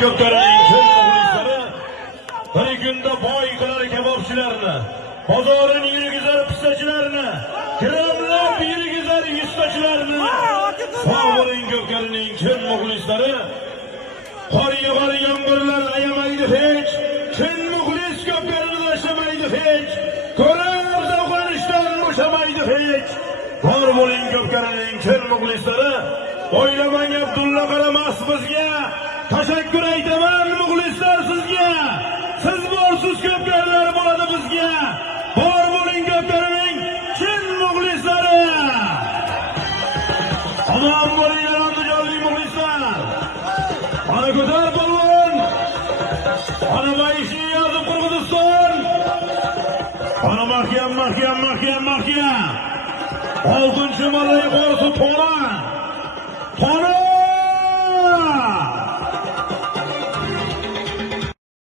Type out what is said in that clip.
Gökderenin tüm muhlisleri bir günde boy kılar kebapçılarını, pazarın yeri güzel pistacılarını, kremler yeri güzel yüztaçılarını, Sağolun Gökderenin tüm muhlisleri Kar yağmurlar ayamaydı hiç, tüm muhlis Gökderen'i taşlamaydı hiç, görev davranıştan boşamaydı hiç. Sağolun Gökderenin tüm muhlisleri oylaman Abdullah Karamas bizge teşekkür eylemem muhlislar sizge. Siz borsiz Gökderenler bo'ladi bizge. Bor bo'ling Gökderenning chin muhlislari. Omon bo'linglar andijonlik muhlislar. Ana ko'tar polvon. Ana Bayishni yozib Qirg'iziston. Ana mahkam. 6-malay qorisi to'g'ri.